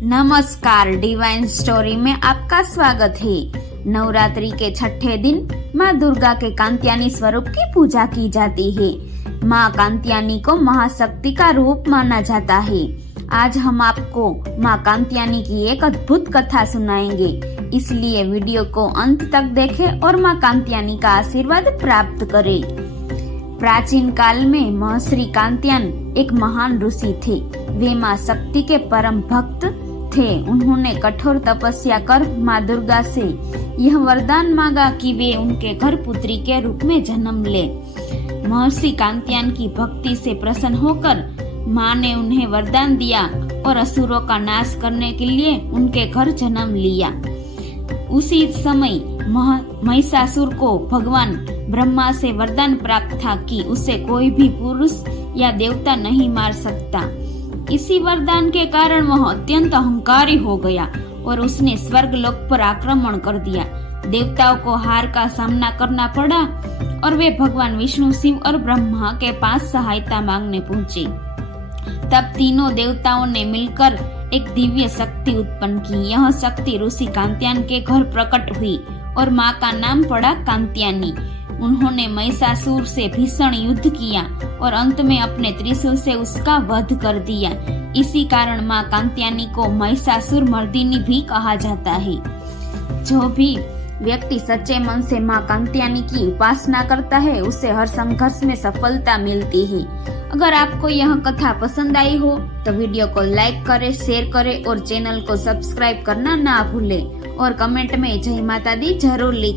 नमस्कार, divine story में आपका स्वागत है। नवरात्रि के छठे दिन माँ दुर्गा के कात्यायनी स्वरूप की पूजा की जाती है। माँ कात्यायनी को महाशक्ति का रूप माना जाता है। आज हम आपको माँ कात्यायनी की एक अद्भुत कथा सुनाएंगे, इसलिए वीडियो को अंत तक देखें और माँ कात्यायनी का आशीर्वाद प्राप्त करें। प्राचीन काल में महर्षि कात्यायन एक महान ऋषि थे। वे माँ शक्ति के परम भक्त थे। उन्होंने कठोर तपस्या कर माँ दुर्गा से यह वरदान मांगा कि वे उनके घर पुत्री के रूप में जन्म ले। महर्षि कात्यायन की भक्ति से प्रसन्न होकर माँ ने उन्हें वरदान दिया और असुरों का नाश करने के लिए उनके घर जन्म लिया। उसी समय महिषासुर को भगवान ब्रह्मा से वरदान प्राप्त था कि उसे कोई भी पुरुष या देवता नहीं मार सकता। इसी वरदान के कारण वह अत्यंत अहंकारी हो गया और उसने स्वर्ग लोक पर आक्रमण कर दिया। देवताओं को हार का सामना करना पड़ा और वे भगवान विष्णु, शिव और ब्रह्मा के पास सहायता मांगने पहुंचे। तब तीनों देवताओं ने मिलकर एक दिव्य शक्ति उत्पन्न की। यह शक्ति ऋषि कात्यायन के घर प्रकट हुई और माँ का नाम पड़ा कात्यायनी। उन्होंने महिषासुर से भीषण युद्ध किया और अंत में अपने त्रिशूल से उसका वध कर दिया। इसी कारण माँ कात्यायनी को महिषासुर मर्दिनी भी कहा जाता है। जो भी व्यक्ति सच्चे मन से माँ कात्यायनी की उपासना करता है, उसे हर संघर्ष में सफलता मिलती है। अगर आपको यह कथा पसंद आई हो तो वीडियो को लाइक करें, शेयर करें और चैनल को सब्सक्राइब करना ना भूलें और कमेंट में जय माता दी जरूर लिखें।